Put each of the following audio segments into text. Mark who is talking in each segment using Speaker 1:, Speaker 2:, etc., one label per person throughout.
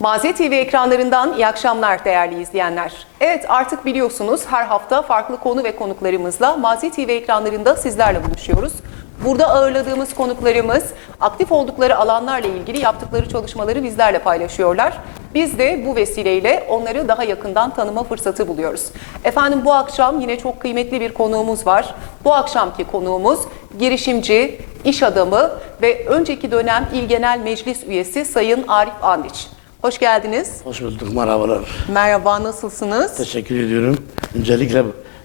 Speaker 1: Mazi TV ekranlarından iyi akşamlar değerli izleyenler. Evet artık biliyorsunuz her hafta farklı konu ve konuklarımızla Mazi TV ekranlarında sizlerle buluşuyoruz. Burada ağırladığımız konuklarımız aktif oldukları alanlarla ilgili yaptıkları çalışmaları bizlerle paylaşıyorlar. Biz de bu vesileyle onları daha yakından tanıma fırsatı buluyoruz. Efendim bu akşam yine çok kıymetli bir konuğumuz var. Bu akşamki konuğumuz girişimci, iş adamı ve önceki dönem İl Genel Meclis üyesi Sayın Arif Andiç. Hoş geldiniz.
Speaker 2: Hoş bulduk, merhabalar.
Speaker 1: Merhaba, nasılsınız?
Speaker 2: Teşekkür ediyorum. Öncelikle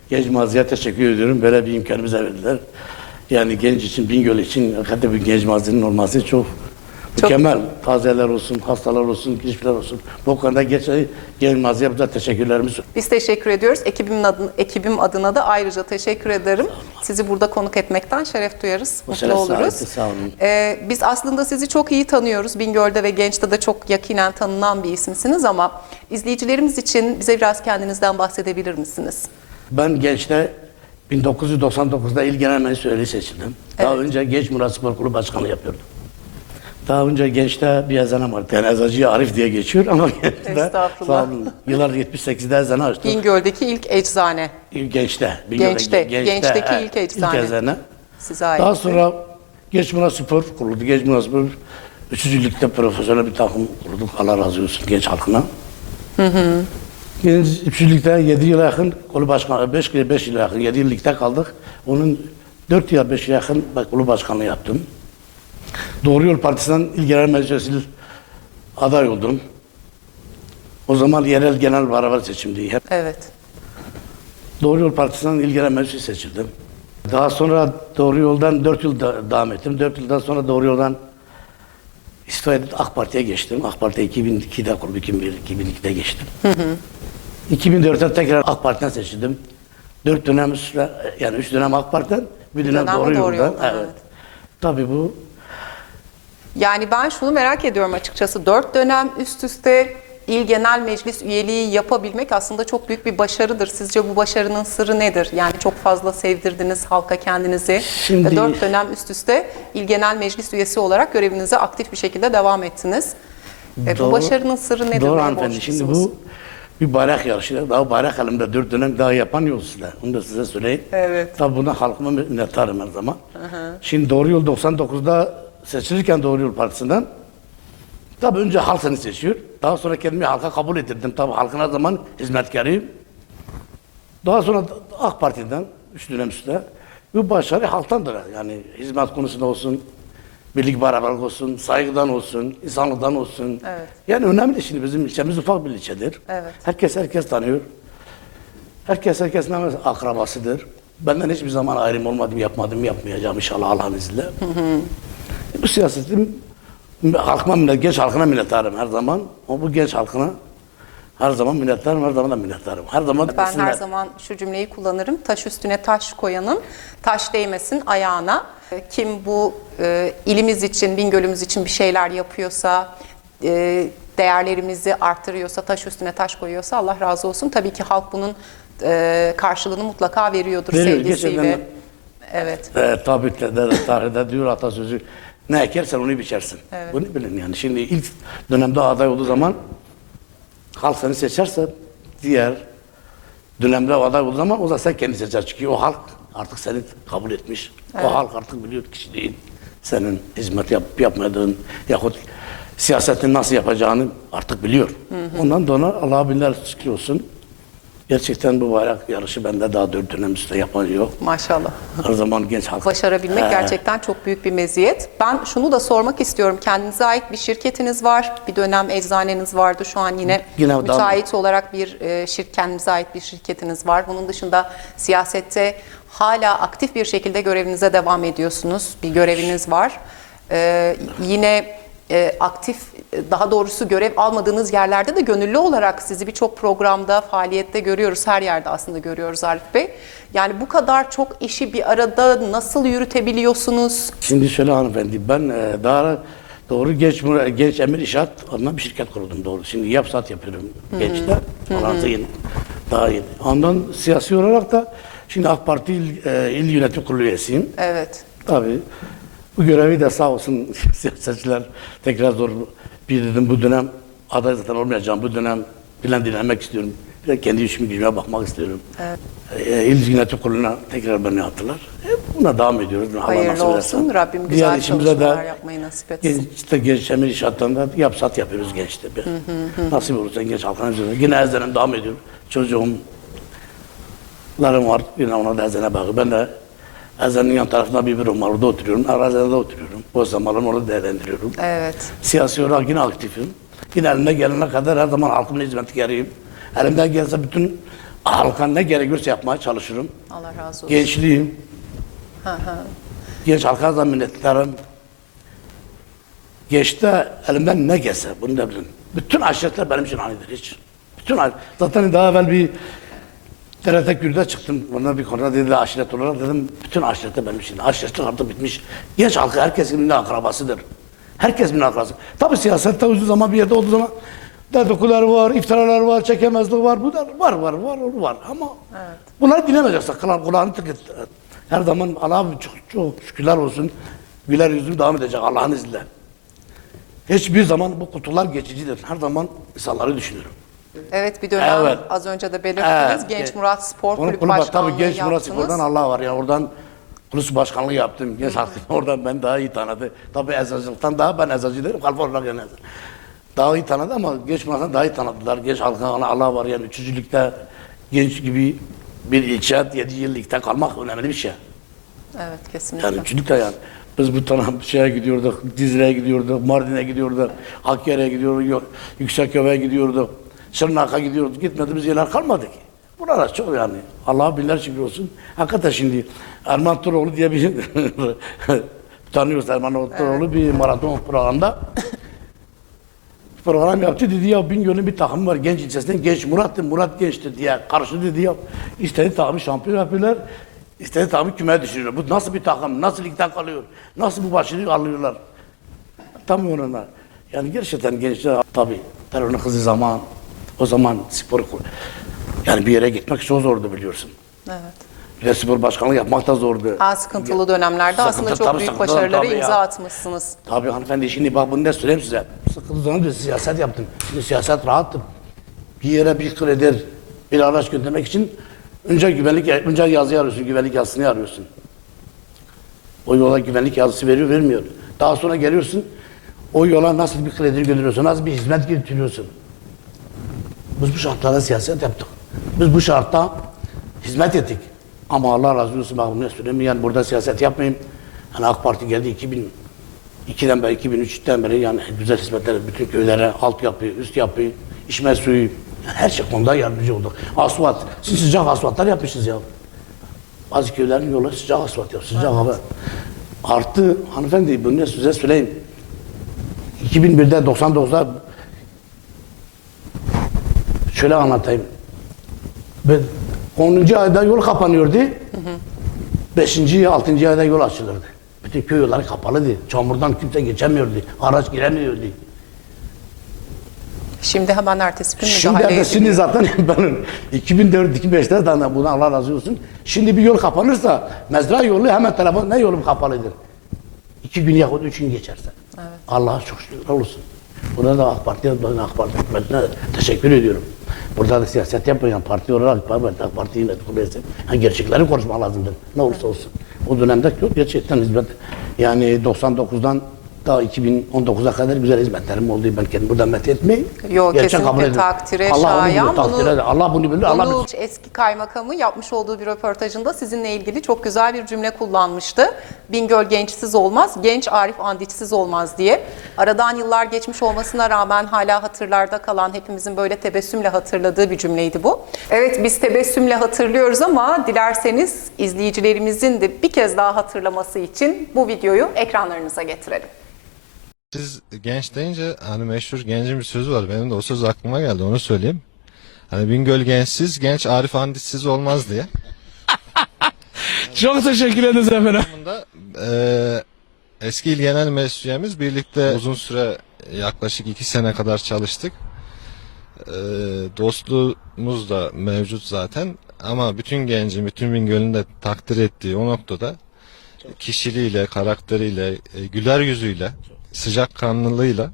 Speaker 2: Genç Mazi'ye teşekkür ediyorum. Böyle bir imkanı bize verdiler. Yani genç için, Bingöl için hakikaten bir genç mazinin olması çok, mükemmel. Tazeler olsun, hastalar olsun, girişimler olsun. Bu konuda geçen genç maziye bize teşekkürlerimi sunuyorum.
Speaker 1: Biz teşekkür ediyoruz. Ekibimin adına, ekibim adına da ayrıca teşekkür ederim. Sizi burada konuk etmekten şeref duyarız,
Speaker 2: Bu
Speaker 1: mutlu
Speaker 2: şeref
Speaker 1: oluruz.
Speaker 2: sahibi, sağ olun.
Speaker 1: Ee, biz aslında sizi çok iyi tanıyoruz. Bingöl'de ve Genç'te de çok yakinen tanınan bir isimsiniz ama izleyicilerimiz için bize biraz kendinizden bahsedebilir misiniz?
Speaker 2: Ben gençte 1999'da İl Genel Meclis üyeliği seçildim. Daha önce Genç Murat Spor Kulübü Başkanlığı yapıyordum. Daha önce gençte bir ezanım vardı. Yani ezacı Arif diye geçiyor ama gençte sağ olun. Yıllar 78'de ezanı açtım.
Speaker 1: Bingöl'deki ilk eczane
Speaker 2: Gençte.
Speaker 1: Gençte,
Speaker 2: Bingöl'de-
Speaker 1: gençteki
Speaker 2: evet,
Speaker 1: ilk eczane.
Speaker 2: eczane.
Speaker 1: size ait.
Speaker 2: Daha sonra Genç Murat Spor kuruldu. Genç Murat Spor üçüncü ligde profesyonel bir takım kurduk. Allah razı olsun genç halkına. Genç üçüncü ligde 7 yıla yakın kolu başkanı, 5 yıl 5 yıla yakın 7 yıl ligde kaldık. Onun 4 yıl 5 yıla yakın ben kolu başkanlığı yaptım. Doğru Yol Partisi'nden İl Genel Meclisi aday oldum. O zaman yerel genel beraber seçimdi. Hep
Speaker 1: Evet.
Speaker 2: Doğru Yol Partisi'nden İl Genel Meclisi seçildim. Daha sonra Doğru Yol'dan 4 yıl da- devam ettim. 4 yıldan sonra Doğru Yol'dan istifa edip AK Parti'ye geçtim. AK Parti 2002'de kuruldu, 2001, 2002'de geçtim. 2004'te tekrar AK Parti'den seçildim. 4 dönem yani 3 dönem AK Parti'den, bir dönem,
Speaker 1: dönem
Speaker 2: Doğru,
Speaker 1: Doğru
Speaker 2: Yol'dan.
Speaker 1: Yol'dan,
Speaker 2: Evet.
Speaker 1: evet.
Speaker 2: Tabii bu
Speaker 1: Yani ben şunu merak ediyorum açıkçası. Dört dönem üst üste İl Genel Meclis üyeliği yapabilmek aslında çok büyük bir başarıdır. Sizce bu başarının sırrı nedir? Yani çok fazla sevdirdiniz halka kendinizi.
Speaker 2: Şimdi-
Speaker 1: Ve dört dönem üst üste İl Genel Meclis üyesi olarak görevinize aktif bir şekilde devam ettiniz. E, bu
Speaker 2: Doğru.
Speaker 1: başarının sırrı nedir?
Speaker 2: Doğru hanımefendi. Şimdi bu bir bayrak yarışı. Daha bayrak elimde dört dönem daha yapan yok size. Onu da size söyleyeyim.
Speaker 1: Evet.
Speaker 2: Tabii buna halkıma minnettarım her zaman. Şimdi Doğru Yol 99'da seçilirken Doğru Yol Partisi'nden tabii önce halk seni seçiyor. Daha sonra kendimi halka kabul ettirdim. Tabii halkın her zaman hizmetkarıyım. Daha sonra AK Parti'den üç dönem üstte bu başarı halktandır. Yani hizmet konusunda olsun, birlik beraberlik olsun, saygıdan olsun, insanlıktan olsun.
Speaker 1: Evet.
Speaker 2: Yani önemli şimdi bizim ilçemiz ufak bir ilçedir.
Speaker 1: Evet.
Speaker 2: Herkes herkes tanıyor. Herkes herkesin akrabasıdır. Benden hiçbir zaman ayrım olmadım, yapmadım, yapmayacağım inşallah Allah'ın izniyle. Bu siyasetim halkıma minnet, genç halkına minnettarım her zaman. Ama bu genç halkına her zaman minnettarım, her zaman da minnettarım. Her zaman
Speaker 1: Ben
Speaker 2: sizinle-
Speaker 1: her zaman şu cümleyi kullanırım. Taş üstüne taş koyanın taş değmesin ayağına. E, Kim bu e, ilimiz için, Bingöl'ümüz için bir şeyler yapıyorsa, e, değerlerimizi artırıyorsa, taş üstüne taş koyuyorsa Allah razı olsun. Tabii ki halk bunun e, karşılığını mutlaka veriyordur
Speaker 2: Veriyor,
Speaker 1: sevgisiyle.
Speaker 2: gerçekten.
Speaker 1: Evet.
Speaker 2: E, tabi de, tarihte diyor atasözü ne ekersen onu biçersin.
Speaker 1: Evet.
Speaker 2: Bunu bilin yani. Şimdi ilk dönemde aday olduğu zaman halk seni seçerse diğer dönemde aday olduğu zaman o da sen kendi seçer. Çünkü o halk artık seni kabul etmiş. O halk artık biliyor kişiliğin senin hizmet yapıp yapmadığın yahut siyasetin nasıl yapacağını artık biliyor. Ondan dolayı Allah'a binler şükür olsun. Gerçekten bu bayrak yarışı bende daha dört dönem üstte yapan yok.
Speaker 1: Maşallah.
Speaker 2: Her zaman genç halk.
Speaker 1: Başarabilmek
Speaker 2: He.
Speaker 1: gerçekten çok büyük bir meziyet. Ben şunu da sormak istiyorum. Kendinize ait bir şirketiniz var. Bir dönem eczaneniz vardı. Şu an yine,
Speaker 2: Yine daha-
Speaker 1: müteahhit olarak bir e, şir, kendinize ait bir şirketiniz var. Bunun dışında siyasette hala aktif bir şekilde görevinize devam ediyorsunuz. Bir göreviniz var. E, yine e, aktif, e, daha doğrusu görev almadığınız yerlerde de gönüllü olarak sizi birçok programda, faaliyette görüyoruz. Her yerde aslında görüyoruz Arif Bey. Yani bu kadar çok işi bir arada nasıl yürütebiliyorsunuz?
Speaker 2: Şimdi şöyle hanımefendi ben e, daha doğru genç genç emir inşaat adına bir şirket kurdum doğru. Şimdi yap sat yapıyorum gençte. Falan yeni. Daha yeni. Ondan siyasi olarak da şimdi AK Parti il, e, il yönetim kurulu üyesiyim.
Speaker 1: Evet.
Speaker 2: Tabii. Bu görevi de sağ olsun siyasetçiler tekrar zor bir dedim bu dönem aday zaten olmayacağım. Bu dönem plan dinlemek istiyorum. Bir de kendi işimi gücüme bakmak istiyorum.
Speaker 1: Evet.
Speaker 2: Ee, İl Yönetim Kurulu'na tekrar beni attılar. E, buna devam ediyoruz. Allah
Speaker 1: Hayırlı
Speaker 2: nasip
Speaker 1: olsun. Rabbim
Speaker 2: Diğer
Speaker 1: güzel
Speaker 2: işimize
Speaker 1: çalışmalar yapmayı nasip etsin.
Speaker 2: İşte gençlerin inşaatlarında yap sat yapıyoruz gençte. Bir. Nasip olursa genç halkın üzerinde. Yine ezenim devam ediyorum. Çocuğum var. Yine ona da ezene bakıyor. Ben de ezenin yan tarafında bir bürom var. Orada oturuyorum. Arazide oturuyorum. O zamanlarımı orada değerlendiriyorum.
Speaker 1: Evet.
Speaker 2: Siyasi olarak yine aktifim. Yine elimde gelene kadar her zaman halkımın hizmetkarıyım. Elimden gelse bütün halka ne gerekiyorsa yapmaya çalışırım.
Speaker 1: Allah razı olsun.
Speaker 2: Gençliğim. Genç halka da minnettarım. Gençte elimden ne gelse bunu da bilin. Bütün aşiretler benim için aynıdır hiç. Bütün. Zaten daha evvel bir TRT Gür'de çıktım. Orada bir konuda dedi aşiret olarak dedim. Bütün aşiretler benim için. Aşiretler artık bitmiş. Genç halkı herkes birbirinin akrabasıdır. Herkes birbirinin akrabası. Tabii siyasette uzun zaman bir yerde olduğu zaman dedikodular var, iftiralar var, çekemezlik var. Bu da var var var var ama bunları dinlemeyeceksin. Kulağını tıkıt. Her zaman Allah'a çok, çok şükürler olsun. Güler yüzüm devam edecek Allah'ın izniyle. Hiçbir zaman bu kutular geçicidir. Her zaman insanları düşünüyorum.
Speaker 1: Evet bir dönem
Speaker 2: Evet.
Speaker 1: az önce de belirttiniz.
Speaker 2: Evet.
Speaker 1: Genç Murat Spor Kulüp
Speaker 2: kulübe-
Speaker 1: Başkanlığı
Speaker 2: tabii Genç Murat
Speaker 1: yaptınız.
Speaker 2: Spor'dan Allah var. Yani oradan kulüp başkanlığı yaptım. Genç halkı oradan ben daha iyi tanıdı. Tabii ezacılıktan daha ben ezacı değilim. Kalfa olarak yani ezacı. Daha iyi tanıdı ama Genç Murat'tan daha iyi tanıdılar. Genç halkın Allah, Allah var yani. Üçüncülükte genç gibi bir ilçe yedi yıllıkta kalmak önemli bir şey.
Speaker 1: Evet kesinlikle.
Speaker 2: Yani üçüncülükte yani. Biz bu taraf şeye gidiyorduk, Dizre'ye gidiyorduk, Mardin'e gidiyorduk, Hakkari'ye gidiyorduk, Yo- Yükseköv'e gidiyorduk, Şırnak'a gidiyorduk. Gitmediğimiz yerler kalmadı ki. Buralar çok yani. Allah'a binler şükür olsun. Hakikaten şimdi Erman Turoğlu diye bir tanıyoruz Erman Turoğlu bir maraton programında program yaptı dedi ya Bingöl'ün bir takımı var genç ilçesinden genç Murat'tı Murat gençti diye karşı dedi ya istedi takımı şampiyon yapıyorlar istedi takımı kümeye düşürüyorlar bu nasıl bir takım nasıl ligden kalıyor nasıl bu başarıyı alıyorlar tam onunla yani gerçekten gençler tabi terörün hızlı zaman o zaman spor yani bir yere gitmek çok zordu biliyorsun
Speaker 1: Evet.
Speaker 2: bir de spor başkanlığı yapmak da zordu
Speaker 1: Ha, sıkıntılı dönemlerde aslında
Speaker 2: Sıkıntı,
Speaker 1: çok
Speaker 2: tabii
Speaker 1: büyük
Speaker 2: sıkıntılar,
Speaker 1: başarılara
Speaker 2: tabii ya.
Speaker 1: imza atmışsınız.
Speaker 2: Tabii hanımefendi şimdi bak bunu ne söyleyeyim size. Sıkıntı zaman bir siyaset yaptım. Şimdi siyaset rahattım. Bir yere bir kredi, bir araç göndermek için önce güvenlik, önce yazı arıyorsun, güvenlik yazısını arıyorsun. O yola güvenlik yazısı veriyor, vermiyor. Daha sonra geliyorsun, o yola nasıl bir kredi gönderiyorsun, nasıl bir hizmet getiriyorsun. Biz bu şartlarda siyaset yaptık. Biz bu şartta hizmet ettik. Ama Allah razı olsun bak bunu söyleyeyim yani burada siyaset yapmayayım. Yani AK Parti geldi 2002'den beri 2003'ten beri yani güzel hizmetler bütün köylere altyapı, üst yapı, içme suyu yani her şey konuda yardımcı olduk. Asfalt, siz sıcak asfaltlar yapmışsınız ya. Bazı köylerin yolu sıcak asfalt yap, sıcak hava. Artı hanımefendi bunu size söyleyeyim. 2001'de 99'da şöyle anlatayım. Ben 10. ayda yol kapanıyordu. 5. 6. ayda yol açılırdı. Bütün köy yolları kapalıydı. Çamurdan kimse geçemiyordu. Araç giremiyordu.
Speaker 1: Şimdi hemen ertesi gün
Speaker 2: Şimdi
Speaker 1: müdahale
Speaker 2: de şimdi zaten ben 2004-2005'te de buna Allah razı olsun. Şimdi bir yol kapanırsa mezra yolu hemen telefon ne yolum kapalıdır. İki gün yahut üç gün geçerse. Allah'a çok şükür olsun. Buna da AK Parti'ye, ben AK Parti hükümetine teşekkür ediyorum. Burada da siyaset yapmayan parti olarak ben AK Parti yine kuruluysa yani gerçekleri konuşmak lazımdır. Ne olursa olsun. O dönemde çok gerçekten hizmet yani 99'dan daha 2019'a kadar güzel hizmetlerim oldu. Ben kendimi burada met etmeyi.
Speaker 1: Yok, kesinlikle takdire
Speaker 2: Allah onu
Speaker 1: şayan.
Speaker 2: bilir, takdire
Speaker 1: Bunu-.
Speaker 2: Allah bunu bilir. Allah
Speaker 1: Bunu
Speaker 2: bilir.
Speaker 1: eski kaymakamı yapmış olduğu bir röportajında sizinle ilgili çok güzel bir cümle kullanmıştı. Bingöl gençsiz olmaz, genç Arif Andiçsiz olmaz diye. Aradan yıllar geçmiş olmasına rağmen hala hatırlarda kalan hepimizin böyle tebessümle hatırladığı bir cümleydi bu. Evet biz tebessümle hatırlıyoruz ama dilerseniz izleyicilerimizin de bir kez daha hatırlaması için bu videoyu ekranlarınıza getirelim.
Speaker 3: Siz genç deyince hani meşhur gencin bir sözü var. Benim de o söz aklıma geldi onu söyleyeyim. Hani Bingöl gençsiz, genç Arif Andisiz olmaz diye.
Speaker 4: Çok teşekkür ederiz efendim.
Speaker 3: Eee, eski il genel mesleğimiz birlikte uzun süre yaklaşık iki sene kadar çalıştık. Eee, dostluğumuz da mevcut zaten. Ama bütün gencin, bütün Bingöl'ün de takdir ettiği o noktada kişiliğiyle, karakteriyle, e, güler yüzüyle, sıcakkanlılığıyla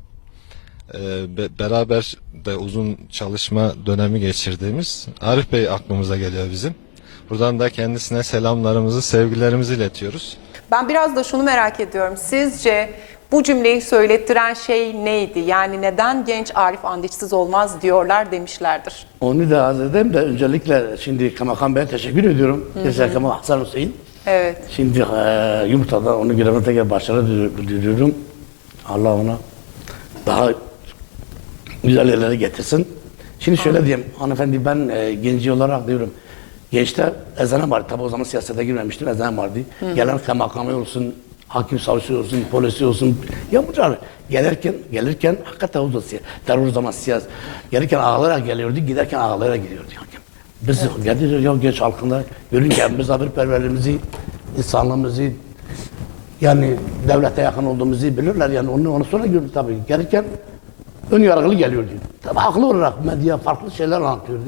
Speaker 3: e, be- beraber de uzun çalışma dönemi geçirdiğimiz Arif Bey aklımıza geliyor bizim. Buradan da kendisine selamlarımızı, sevgilerimizi iletiyoruz.
Speaker 1: Ben biraz da şunu merak ediyorum. Sizce bu cümleyi söylettiren şey neydi? Yani neden genç Arif Andiçsiz olmaz diyorlar demişlerdir.
Speaker 2: Onu da arz edeyim de öncelikle şimdi Kaymakam Bey'e teşekkür ediyorum. Kemal Hasan Hüseyin.
Speaker 1: Evet.
Speaker 2: Şimdi e, yumurtadan onu görevine tekrar başarı dili- diliyorum. Allah ona daha güzel yerlere getirsin. Şimdi şöyle diyeyim, hanımefendi ben e, genci olarak diyorum, gençte ezanım vardı. Tabi o zaman siyasete girmemiştim, ezanım vardı. Gelen kaymakamı olsun, hakim savcısı olsun, polisi olsun. Ya bu kadar gelirken, gelirken hakikaten o da terör zaman siyasi. Gelirken ağlayarak geliyordu, giderken ağlayarak gidiyordu. Yani. Biz geldik ya genç halkında görünce misafirperverliğimizi, insanlığımızı, yani devlete yakın olduğumuzu bilirler yani onu, onu sonra gördük tabii. Gelirken ön yargılı geliyordu. Tabii haklı olarak medya farklı şeyler anlatıyordu.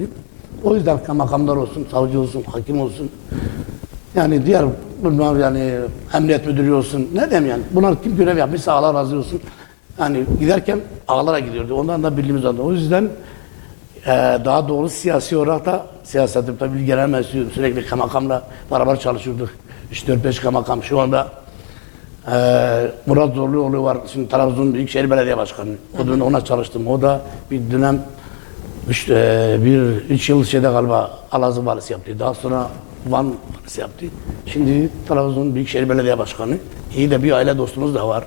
Speaker 2: O yüzden makamlar olsun, savcı olsun, hakim olsun. Yani diğer bunlar yani emniyet müdürü olsun. Ne diyeyim yani. Bunlar kim görev yapmışsa Allah razı olsun. Yani giderken ağlara gidiyordu. Ondan da bildiğimiz anda. O yüzden ee, daha doğru siyasi olarak da siyasetim tabii mesul sürekli kaymakamla beraber çalışıyorduk. 3-4-5 kaymakam şu anda ee, Murat Zorluoğlu var. Şimdi Trabzon Büyükşehir Belediye Başkanı. O dönem ona çalıştım. O da bir dönem üç, e, bir üç yıl şeyde galiba Alazı valisi yaptı. Daha sonra Van valisi yaptı. Şimdi Trabzon Büyükşehir Belediye Başkanı. İyi de bir aile dostumuz da var.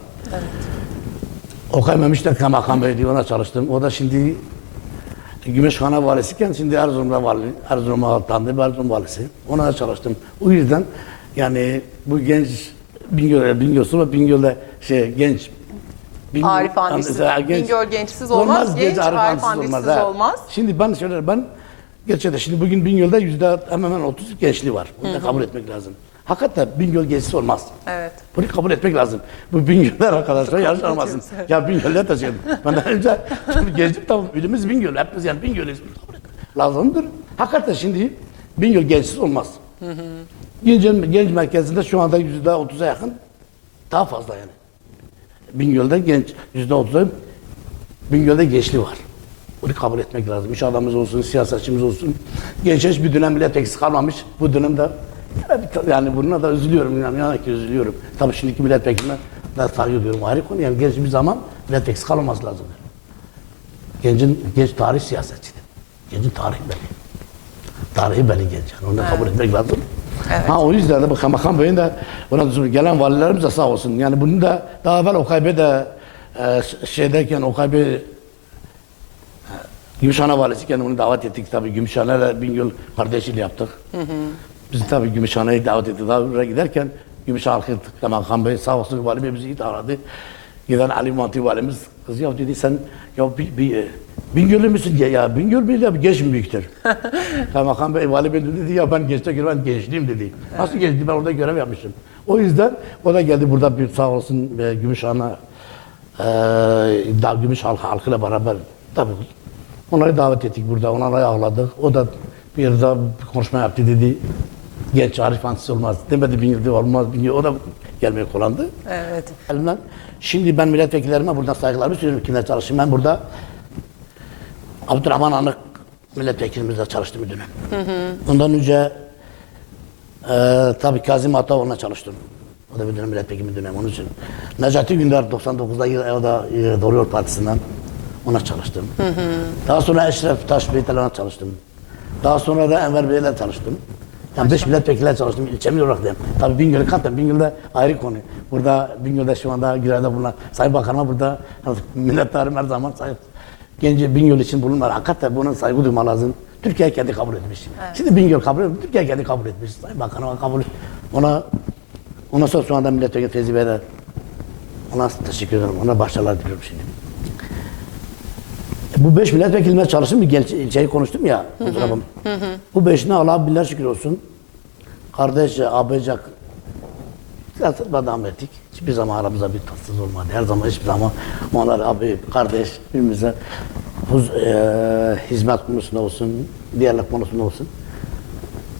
Speaker 2: Okay Memişler Kaymakam Bey'di. Ona çalıştım. O da şimdi Gümüşhane valisiyken şimdi Erzurum'da vali, Erzurum'a atandı, Erzurum valisi. Ona da çalıştım. O yüzden yani bu genç Bingöl, Bingöl'sü ve Bingöl'de şey genç Bingöl,
Speaker 1: Arif Andisiz,
Speaker 2: yani
Speaker 1: Bingöl gençsiz olmaz, genç Arif Andisiz
Speaker 2: evet.
Speaker 1: olmaz.
Speaker 2: Şimdi ben şöyle ben gerçekten şimdi bugün Bingöl'de yüzde hemen hemen 30 gençliği var. Bunu da kabul etmek lazım. Hakikaten Bingöl gençsiz olmaz.
Speaker 1: Evet.
Speaker 2: Bunu kabul etmek lazım. Bu Bingöl'ler arkadaşlar yanlış anlamasın. ya Bingöl'ler taşıyorum. Ben daha önce gezdim tamam. Ülümüz Bingöl. Hepimiz yani Bingöl'üz. Lazımdır. Hakikaten şimdi Bingöl gençsiz olmaz. Genç, genç merkezinde şu anda yüzde otuza yakın daha fazla yani. Bingöl'de genç yüzde otuza Bingöl'de gençliği var. Bunu kabul etmek lazım. İş adamımız olsun, siyasetçimiz olsun. Genç hiç bir dönem bile eksik kalmamış. Bu dönemde yani buna da üzülüyorum. Yani, yani ki üzülüyorum. Tabii şimdiki milletvekiline de saygı duyuyorum. Ayrı konu yani genç bir zaman millet eksik kalmaması lazım. Gencin, genç tarih siyasetçidir. Gencin tarihi belli. Tarihi. Yani onu da kabul etmek lazım. Ha o yüzden de bu Kaymakam Bey'in de düzgün gelen valilerimiz de sağ olsun. Yani bunu da daha evvel OKB de e, şeydeyken OKB Gümüşhane valisiyken onu davet ettik tabii. Gümüşhane'yle Bingöl kardeşiyle yaptık. Biz tabii Gümüşhane'yi davet ettik. Daha oraya giderken Gümüşhane halkı Kaymakam Bey sağ olsun vali bey bizi iyi aradı. Giden Ali Manti valimiz kız ya dedi sen ya bir, bir e, Bingöl'lü müsün ya, ya Bingöl bir de genç mi büyüktür? Kaymakam Bey vali bey dedi ya ben gençte göre ben gençliğim dedi. Nasıl gençti ben orada görev yapmışım. O yüzden o da geldi burada bir sağ olsun e, Gümüşhane e, da Gümüş halkı halkıyla beraber tabii onları davet ettik burada. Onları ağladık. O da bir daha bir konuşma yaptı dedi. Genç Arif Ansız olmaz. Demedi bin yılda olmaz. Bin yılda. O da gelmeye kolandı.
Speaker 1: Evet.
Speaker 2: Elimden. Şimdi ben milletvekillerime buradan saygılarımı sunuyorum. Kimler çalışayım? Ben burada Abdurrahman Anık milletvekilimizle çalıştım bir dönem. Ondan önce e, tabii Kazım Ataoğlu'na çalıştım. O da bir dönem milletvekili bir dönem onun için. Necati Gündar 99'da y- o da e, Doğru Yol Partisi'nden ona çalıştım. Daha sonra Eşref Taş Bey'le çalıştım. Daha sonra da Enver Bey'le çalıştım. Yani beş milletvekiliyle çalıştım ilçemi olarak diyeyim. Tabii Bingöl'ü kattım. Bingöl'de ayrı konu. Burada Bingöl'de şu anda Giray'da bulunan Sayın Bakanıma burada minnettarım her zaman sayın Genci Bingöl için bulunmalar. Hakikaten buna saygı duyma lazım. Türkiye kendi kabul etmiş. Şimdi Bingöl kabul etmiş. Türkiye kendi kabul etmiş. Sayın Bakanıma kabul Ona ona sonra anda milletvekili Fevzi Bey'e de ona teşekkür ederim. Ona başarılar diliyorum şimdi. E, Bu beş milletvekiline çalıştım bir genç ilçeyi konuştum ya. kusura bakma. Bu beşine Allah binler şükür olsun. Kardeşçe, abicak siyasete devam ettik. Hiçbir zaman aramızda bir tatsız olmadı. Her zaman hiçbir zaman onlar abi, kardeş birbirimize huz, e, hizmet konusunda olsun, diğerlik konusunda olsun,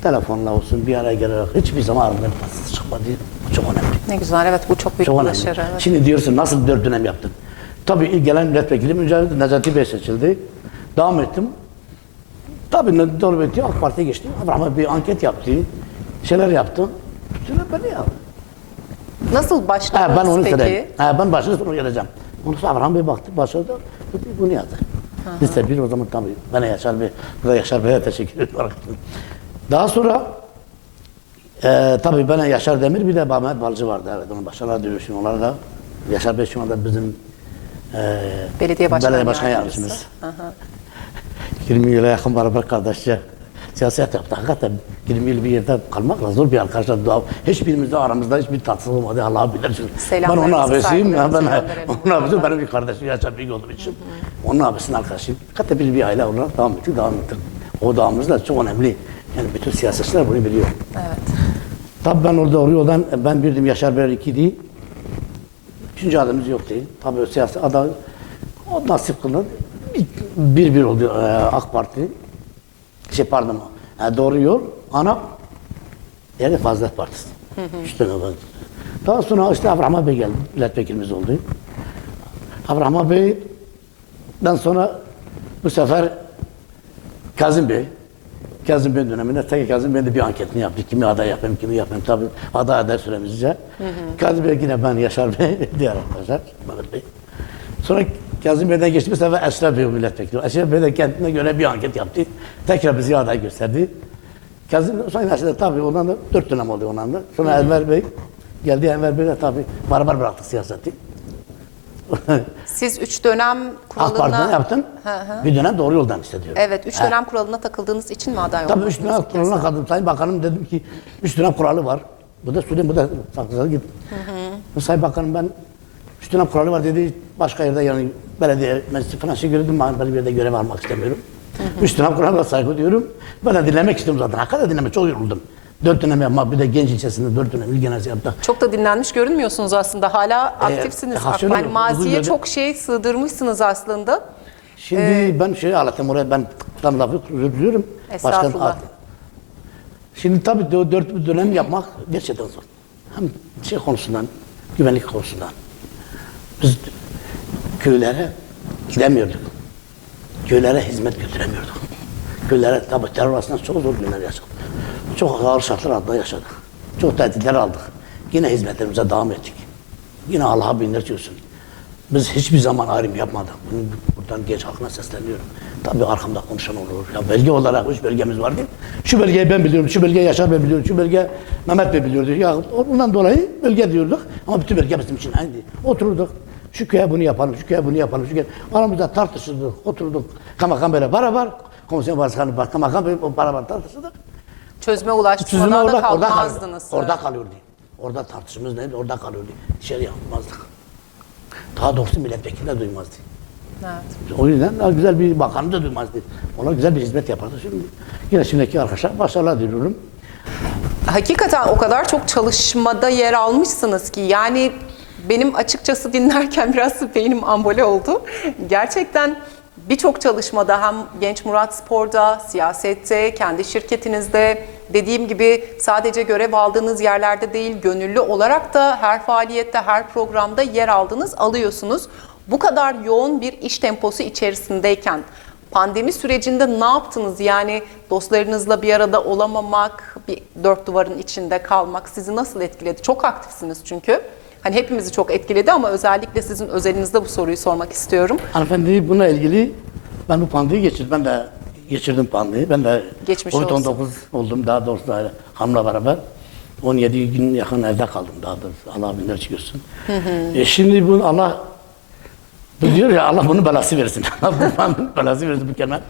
Speaker 2: telefonla olsun bir araya gelerek hiçbir zaman aramızda bir tatsız çıkmadı. Bu çok önemli.
Speaker 1: Ne güzel evet bu çok büyük
Speaker 2: Çok
Speaker 1: bir başarı. Evet.
Speaker 2: Şimdi diyorsun nasıl dört dönem yaptın? Tabii ilk gelen milletvekili Mücahit Necati Bey seçildi. Devam ettim. Tabii ne- doğru etti. AK Parti'ye geçtim. Abraham bir anket yaptı. Şeyler yaptı. Tuttular beni ya.
Speaker 1: Nasıl
Speaker 2: Ha,
Speaker 1: başladınız
Speaker 2: ben onu
Speaker 1: peki?
Speaker 2: söyleyeyim. Ha, ben başını sonra geleceğim. Onu sonra Abraham Bey baktı, başladı. Dedi, bunu yazdı. Liste bir o zaman tabii. Bana Yaşar Bey, burada Yaşar Bey'e teşekkür ediyorum. Daha sonra e, tabii bana Yaşar Demir bir de Mehmet Balcı vardı. Evet, onun başarılar şimdi onlara da. Yaşar Bey şu anda bizim e,
Speaker 1: Belediye başkan
Speaker 2: belediye başkan yardımcımız.
Speaker 1: Aha.
Speaker 2: 20 yıla yakın beraber kardeşçe siyaset yaptık. Hakikaten 20 yıl bir yerde kalmak da zor bir arkadaşlar. Dua- Hiçbirimizde aramızda hiçbir tatsız olmadı. Allah bilir. Ben onun abisiyim. Ben, ben, onun abisi benim bir kardeşim. Yaşar Büyük olduğum için. Onun abisinin arkadaşıyım. Hakikaten biz bir aile olarak devam ettik. Devam ettik. O dağımız da çok önemli. Yani bütün siyasetçiler bunu biliyor.
Speaker 1: Evet.
Speaker 2: Tabii ben orada o yoldan ben birdim Yaşar Beyler iki değil. Üçüncü adımız yok değil. Tabii o siyasi aday o nasip kılınır. Bir, bir, bir oldu e, AK Parti. Şey pardon. e, doğru yol. Ana yani Fazilet Partisi. Üç tane var. Daha sonra işte Abraham Bey geldi. Milletvekilimiz oldu. Abraham Bey'den sonra bu sefer Kazım Bey, Kazım Bey döneminde tek Kazım Bey'in de bir anketini yaptık. Kimi aday yapayım, kimi yapayım. Tabii aday aday süremizce. Kazım Bey yine ben, Yaşar Bey, diğer arkadaşlar, Mehmet Bey. Sonra Kazım Bey'den geçti. Bu sefer Eşref Bey milletvekili. Eşref Bey de kendine göre bir anket yaptı. Tekrar bizi aday gösterdi. Kazım sonra Eşref tabii ondan da dört dönem oldu ondan da. Sonra Enver Bey geldi. Enver Bey de tabii beraber bıraktık siyaseti.
Speaker 1: Siz üç dönem
Speaker 2: AK Parti'den
Speaker 1: kuralına...
Speaker 2: yaptım. Bir dönem doğru yoldan hissediyorum.
Speaker 1: Evet, üç dönem kuralına takıldığınız için mi aday
Speaker 2: Tabii
Speaker 1: oldunuz?
Speaker 2: üç dönem kuralına kaldım. Sayın Bakanım dedim ki üç dönem kuralı var. Bu da söyleyeyim, bu da saklıca git. Sayın Bakanım ben dönem kuralı var dedi. Başka yerde yani belediye meclisi falan şey gördüm. Ben bir yerde görev almak istemiyorum. Üç dönem kuralı saygı duyuyorum. Ben de dinlemek istiyorum zaten. Hakikaten dinlemek çok yoruldum. Dört dönem yapmak bir de genç ilçesinde dört dönem il genelsi yaptı.
Speaker 1: Çok da dinlenmiş görünmüyorsunuz aslında. Hala aktifsiniz.
Speaker 2: ha, şöyle
Speaker 1: yani maziye çok şey sığdırmışsınız aslında.
Speaker 2: Şimdi ben şey anlattım oraya ben tam lafı özür
Speaker 1: Estağfurullah.
Speaker 2: Şimdi tabii dö- dört dönem yapmak gerçekten zor. Hem şey konusundan, güvenlik konusundan. Biz köylere gidemiyorduk. Köylere hizmet götüremiyorduk. Köylere tabii terör aslında çok zor günler yaşadık. Çok ağır şartlar altında yaşadık. Çok tehditler aldık. Yine hizmetlerimize devam ettik. Yine Allah'a binlerce olsun. Biz hiçbir zaman ayrım yapmadık. Bunu buradan genç halkına sesleniyorum. Tabii arkamda konuşan olur. Ya belge olarak üç belgemiz vardı. Şu belgeyi ben biliyorum, şu belgeyi Yaşar Bey biliyor, şu belge Mehmet Bey biliyordu. Ya ondan dolayı belge diyorduk. Ama bütün belge bizim için aynı. Oturduk. Şu köye bunu yapalım, şu köye bunu yapalım, şu köye. Aramızda tartışırdık, oturduk. Kamakam böyle beraber, komisyon başkanı, bak, kamakam böyle beraber tartışırdık.
Speaker 1: Çözüme ulaştırmadan da
Speaker 2: orada, orada
Speaker 1: kalmazdınız.
Speaker 2: kalıyordu. Orada kalıyordu. Orada tartışmamız neydi? Orada kalıyordu. Dışarı yapmazdık. Daha doğrusu milletvekili de duymazdı.
Speaker 1: Evet.
Speaker 2: O yüzden güzel bir bakanı da duymazdı. Ona güzel bir hizmet yapardı. Şimdi yine şimdiki arkadaşlar başarılar diliyorum.
Speaker 1: Hakikaten o kadar çok çalışmada yer almışsınız ki yani benim açıkçası dinlerken biraz beynim ambole oldu. Gerçekten birçok çalışmada hem Genç Murat Spor'da, siyasette, kendi şirketinizde dediğim gibi sadece görev aldığınız yerlerde değil gönüllü olarak da her faaliyette, her programda yer aldınız, alıyorsunuz. Bu kadar yoğun bir iş temposu içerisindeyken Pandemi sürecinde ne yaptınız? Yani dostlarınızla bir arada olamamak, bir dört duvarın içinde kalmak sizi nasıl etkiledi? Çok aktifsiniz çünkü. Hani hepimizi çok etkiledi ama özellikle sizin özelinizde bu soruyu sormak istiyorum.
Speaker 2: Hanımefendi buna ilgili ben bu pandemiyi geçirdim. Ben de geçirdim pandemiyi. Ben de
Speaker 1: Geçmiş
Speaker 2: Covid-19 oldum daha doğrusu da hanımla beraber. 17 gün yakın evde kaldım daha doğrusu. Allah binlerce görsün. E şimdi bu Allah bu diyor ya Allah bunun belası versin. Allah bu pandeminin belası versin bu kelime.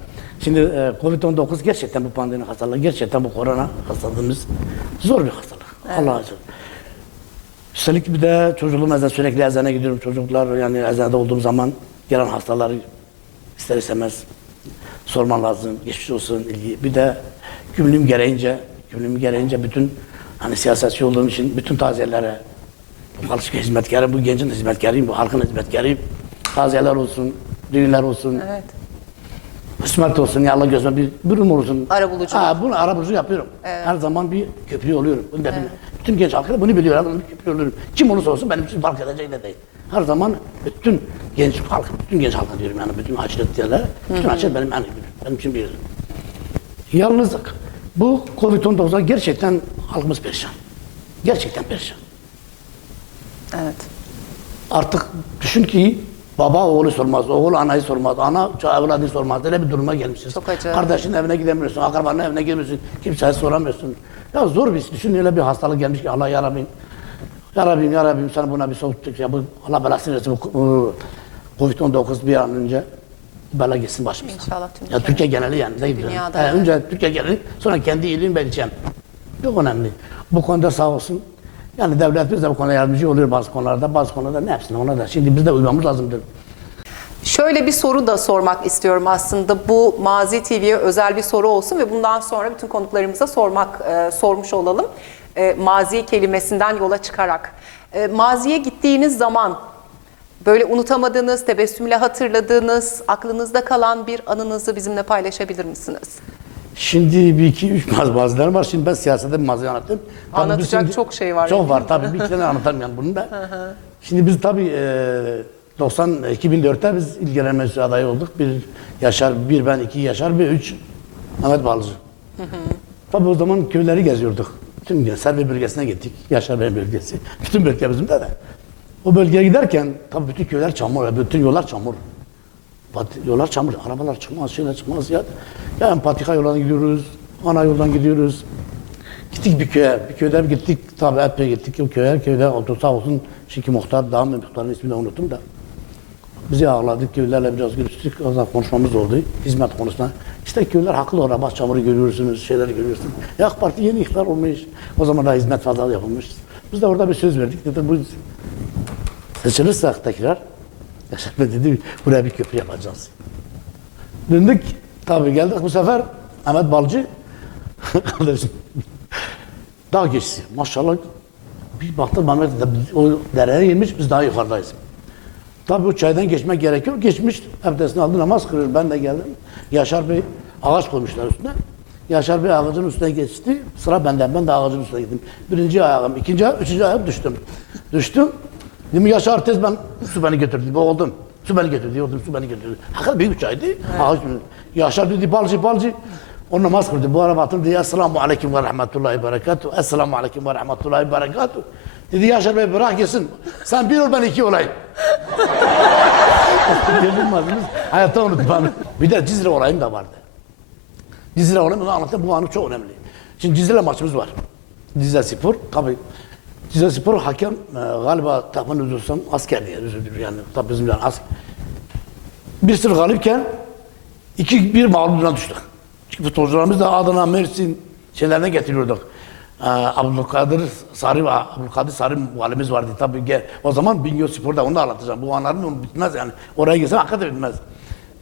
Speaker 2: Şimdi e, Covid-19 gerçekten bu pandemi hastalığı, gerçekten bu korona hastalığımız zor bir hastalık. Allah için. Üstelik bir de çocukluğum ezan sürekli ezana gidiyorum. Çocuklar yani ezanda olduğum zaman gelen hastaları ister istemez sorman lazım. Geçmiş olsun ilgi. Bir de gümrüğüm gereğince, gümrüğüm gereğince bütün hani siyasetçi olduğum için bütün taziyelere bu halkın hizmetkarı, bu gencin hizmetkarıyım, bu halkın hizmetkarıyım. Taziyeler olsun, düğünler olsun,
Speaker 1: Evet.
Speaker 2: kısmet olsun, ya Allah gözüme bir durum olsun.
Speaker 1: Arabuluculuk.
Speaker 2: Ha, bunu arabulucu yapıyorum. Her zaman bir köprü oluyorum. Bunu da bil- Bütün genç halkı bunu biliyor. Oluyorum. Kim olursa olsun benim için fark edecek de değil. her zaman bütün genç halk, bütün genç halka diyorum yani bütün aşiret diyorlar. Bütün aşiret benim, yani, benim için bir Yalnız bu Covid-19'a gerçekten halkımız perişan. Gerçekten perişan.
Speaker 1: Evet.
Speaker 2: Artık düşün ki baba oğlu sormaz, oğul anayı sormaz, ana evladı sormaz. Öyle bir duruma gelmişiz. Kardeşin evine gidemiyorsun, akrabanın evine gidemiyorsun, kimseye soramıyorsun. Ya zor bir. Düşün öyle bir hastalık gelmiş ki Allah yarabbim. Yarabbim, yarabbim sana buna bir soğuk ya bu Allah belasını versin bu, bu Covid-19 bir an önce bela gitsin başımıza.
Speaker 1: İnşallah tüm
Speaker 2: Ya Türkiye geneli yani. Değil?
Speaker 1: Dünyada yani.
Speaker 2: önce Türkiye geneli, sonra kendi ben içeceğim. Çok önemli. Bu konuda sağ olsun. Yani devletimiz de bu konuda yardımcı oluyor bazı konularda, bazı konularda ne yapsın ona da. Şimdi biz de uymamız lazımdır.
Speaker 1: Şöyle bir soru da sormak istiyorum aslında. Bu Mazi TV'ye özel bir soru olsun ve bundan sonra bütün konuklarımıza sormak e, sormuş olalım. E, mazi kelimesinden yola çıkarak. E, maziye gittiğiniz zaman böyle unutamadığınız, tebessümle hatırladığınız, aklınızda kalan bir anınızı bizimle paylaşabilir misiniz?
Speaker 2: Şimdi bir iki üç bazı bazıları var. Şimdi ben siyasette bir mazı anlattım. Tabii
Speaker 1: Anlatacak
Speaker 2: bizim-
Speaker 1: çok şey var
Speaker 2: Çok
Speaker 1: yani.
Speaker 2: var tabii. Bir iki tane anlatamam yani bunu da. Şimdi biz tabii e, 90 2004'te biz il genel meclis adayı olduk. Bir Yaşar, bir ben, iki Yaşar, bir üç Ahmet Balıcı. Tabii o zaman köyleri geziyorduk. Tüm Servi bölgesine gittik. Yaşar Bey bölgesi. Bütün bölge bizim de. O bölgeye giderken tabii bütün köyler çamur, bütün yollar çamur. Yollar çamur, arabalar çıkmaz, şeyler çıkmaz ya. Yani patika yoldan gidiyoruz, ana yoldan gidiyoruz. Gittik bir köye, bir köyde gittik, tabii epey gittik o köye, köyde sağ olsun, şimdi muhtar, daha muhtarın ismini de unuttum da. Bizi ağırladık, köylerle biraz görüştük, o zaman konuşmamız oldu, hizmet konusunda. İşte köyler haklı orada, bak çamuru görüyorsunuz, şeyleri görüyorsunuz. Ya AK Parti yeni iktidar olmuş, o zaman da hizmet fazla yapılmış. Biz de orada bir söz verdik, dedi bu seçilirsek tekrar, Yaşar Bey dedi, buraya bir köprü yapacağız. Döndük, tabii geldik bu sefer Ahmet Balcı, kardeşim, dağ geçti. Maşallah bir baktık Mehmet o dereye girmiş, biz daha yukarıdayız. Tabii o çaydan geçmek gerekiyor. Geçmiş, abdestini aldı, namaz kılıyor. Ben de geldim. Yaşar Bey ağaç koymuşlar üstüne. Yaşar Bey ağacın üstüne geçti. Sıra benden. Ben de ağacın üstüne gittim. Birinci ayağım, ikinci ayağım, üçüncü ayağım düştüm. Düştüm. Dedim Yaşar tez ben su beni götürdü. Boğuldum. Su beni götürdü. Oldum su beni götürdü. Hakikaten büyük çaydı. Ağaç, Yaşar dedi balcı balcı. O namaz kıldı. Bu ara baktım dedi Esselamu Aleyküm ve Rahmetullahi Berekatuhu. Esselamu Aleyküm ve Rahmetullahi Berekatuhu. Dedi Yaşar Bey bırak gitsin. Sen bir ol ben iki olayım. Gelin mazimiz hayatta unuttum ben. Bir de Cizre olayım da vardı. Cizre olayım onu anlatayım. Bu anı çok önemli. Şimdi Cizre maçımız var. Cizre Spor tabi. Cizre Spor hakem e, galiba tahmin ediyorsam asker diye dilerim yani. Tabi bizim yani asker. Bir sır galipken iki bir mağlubuna düştük. Çünkü futbolcularımız da Adana, Mersin şeylerine getiriyorduk. Ee, Abdülkadir Sarı, Abdülkadir Sarı valimiz vardı tabii. Gel. O zaman Bingöl Spor'da onu anlatacağım. Bu anların onu bitmez yani. Oraya gitsem hakikaten bitmez.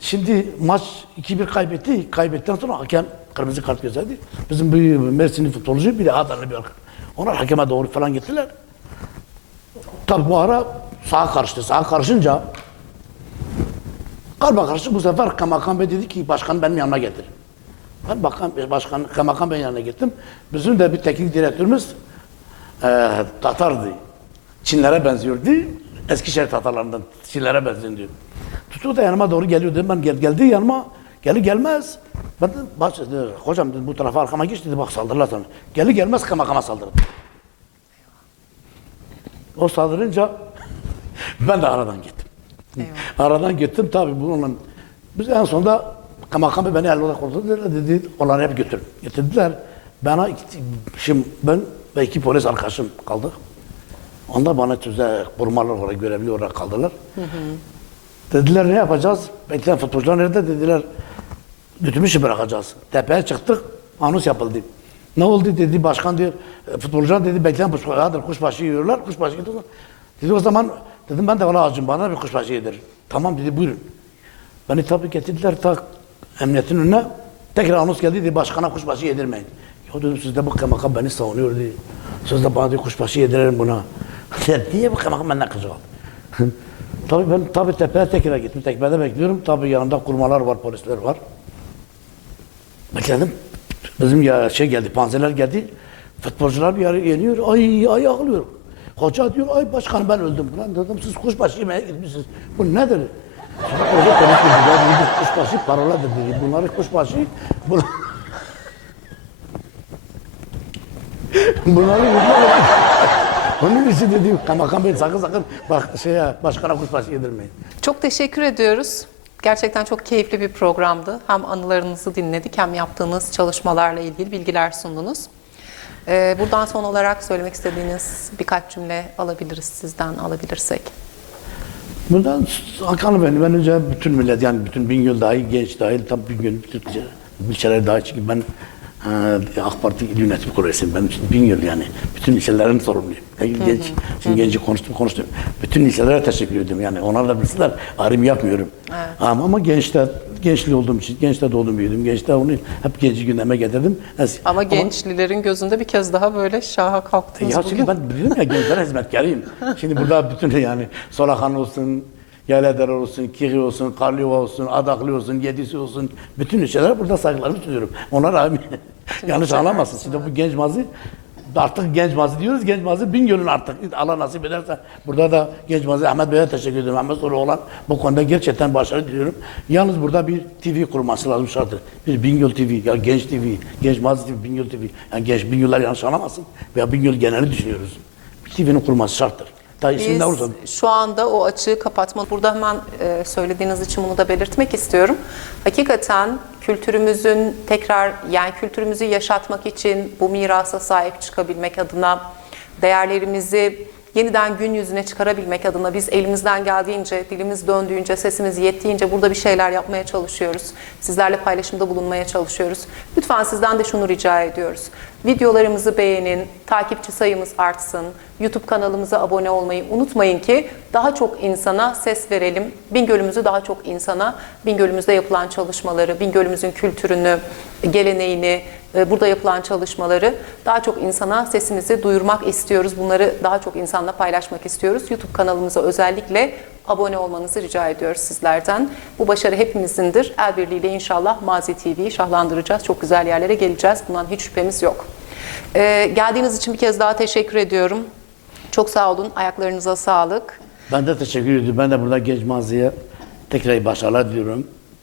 Speaker 2: Şimdi maç 2-1 kaybetti. Kaybettikten sonra hakem kırmızı kart gösterdi. Bizim bir Mersinli futbolcu bir de Adanalı bir arkadaş. Onlar hakeme doğru falan gittiler. Tabii bu ara sağa karıştı. Sağa karışınca Galiba karşı bu sefer Kaymakam Bey dedi ki başkan benim yanıma getir. Ben bakan, başkan, Kaymakam Bey'in yanına gittim. Bizim de bir teknik direktörümüz e, Tatardı. Çinlere benziyordu. Eskişehir Tatarlarından Çinlere benziyor diyor. Tutu da yanıma doğru geliyor dedim. Ben gel, geldi yanıma. Gelir gelmez. Ben de baş, dedi, hocam dedi, bu tarafa arkama geç dedi bak saldırırlar sana. Gelir gelmez Kaymakam'a saldırdı. O saldırınca ben de aradan gittim. Aradan gittim tabii bununla. Biz en sonunda Kaymakam Bey beni elle koydu dediler dedi onları hep götür. Getirdiler. Bana şimdi ben ve iki polis arkadaşım kaldı. Onda bana tüze korumalar olarak görevli olarak kaldılar. Dediler ne yapacağız? Bekleyen futbolcular nerede dediler. Götürmüşü bırakacağız. Tepeye çıktık. Anons yapıldı. Ne oldu dedi başkan diyor. "E, Futbolcular dedi bekleyen kuşbaşı, kuşbaşı yiyorlar. Kuşbaşı gidiyorlar. Dedi o zaman dedim ben de ona acım bana bir kuşbaşı yedirin. Tamam dedi buyurun. Beni tabii getirdiler ta emniyetin önüne. Tekrar anons geldi dedi başkana kuşbaşı yedirmeyin. Ya dedim sizde bu kaymakam beni savunuyor dedi. Sözde bana diyor kuşbaşı yedirelim buna. Ya niye bu kaymakam benden kızıyor? tabii ben tabii tepeye tekrar gittim. Tepede bekliyorum. Tabii yanımda kurmalar var, polisler var. Bekledim. Bizim ya şey geldi, panzerler geldi. Futbolcular bir ara yeniyor. Ay ay ağlıyor. Hoca diyor ay başkanım ben öldüm. Lan dedim siz kuşbaşı yemeye gitmişsiniz. Bu nedir? Sonra konuştu. Ya dedi kuşbaşı paroladır dedi. Bunları kuşbaşı bunlar... Bunları bunlar Onun için dedim kaymakam bey sakın sakın bak şeye başkana kuşbaşı yedirmeyin.
Speaker 1: Çok teşekkür ediyoruz. Gerçekten çok keyifli bir programdı. Hem anılarınızı dinledik hem yaptığınız çalışmalarla ilgili bilgiler sundunuz. Ee, buradan son olarak söylemek istediğiniz birkaç cümle alabiliriz sizden alabilirsek.
Speaker 2: Buradan Hakan Efendi ben önce bütün millet yani bütün Bingöl dahil, genç dahil, tabii Bingöl Türkçe ilçeler dahil çünkü ben AK Parti İl Yönetim Kurulu'yum. Ben şimdi Bingöl yani bütün ilçelerin sorumluyum. Yani genç, şimdi genci konuştum konuştum. Bütün ilçelere teşekkür ediyorum yani onlarla bilsinler ayrım yapmıyorum. Ama, ama gençler, gençli olduğum için, gençte doğdum büyüdüm. Gençte onu hep genci gündeme getirdim. Es-
Speaker 1: Ama gençlilerin gözünde bir kez daha böyle şaha kalktınız
Speaker 2: ya
Speaker 1: bugün.
Speaker 2: çünkü ben biliyorum ya gençlere hizmetkarıyım. Şimdi burada bütün yani Solahan olsun, Yayladere olsun, Kiri olsun, Karlıova olsun, Adaklı olsun, Yedisi olsun. Bütün ilçelere burada saygılarımı sunuyorum. Onlara abi yanlış anlamasın. Şimdi bu genç mazi artık genç mazi diyoruz. Genç mazi Bingöl'ün artık Allah nasip ederse burada da genç mazi Ahmet Bey'e teşekkür ediyorum. Ahmet Soru olan bu konuda gerçekten başarı diliyorum. Yalnız burada bir TV kurulması lazım şarttır. Bir Bingöl TV, ya Genç TV, Genç Mazi TV, Bingöl TV. Yani genç Bingöl'ler yanlış anlamasın. Veya Bingöl geneli düşünüyoruz. Bir TV'nin kurulması şarttır. İsim de
Speaker 1: Biz şu anda o açığı kapatma, burada hemen e, söylediğiniz için bunu da belirtmek istiyorum. Hakikaten kültürümüzün tekrar yani kültürümüzü yaşatmak için bu mirasa sahip çıkabilmek adına değerlerimizi yeniden gün yüzüne çıkarabilmek adına biz elimizden geldiğince, dilimiz döndüğünce, sesimiz yettiğince burada bir şeyler yapmaya çalışıyoruz. Sizlerle paylaşımda bulunmaya çalışıyoruz. Lütfen sizden de şunu rica ediyoruz. Videolarımızı beğenin, takipçi sayımız artsın, YouTube kanalımıza abone olmayı unutmayın ki daha çok insana ses verelim. Bingöl'ümüzü daha çok insana, Bingöl'ümüzde yapılan çalışmaları, Bingöl'ümüzün kültürünü, geleneğini, burada yapılan çalışmaları daha çok insana sesimizi duyurmak istiyoruz. Bunları daha çok insanla paylaşmak istiyoruz. YouTube kanalımıza özellikle abone olmanızı rica ediyoruz sizlerden. Bu başarı hepimizindir. El birliğiyle inşallah Mazi TV'yi şahlandıracağız. Çok güzel yerlere geleceğiz. Bundan hiç şüphemiz yok. Ee, geldiğiniz için bir kez daha teşekkür ediyorum. Çok sağ olun. Ayaklarınıza sağlık.
Speaker 2: ben de teşekkür ediyorum. Ben de burada genç maziye tekrar başarılar diliyorum.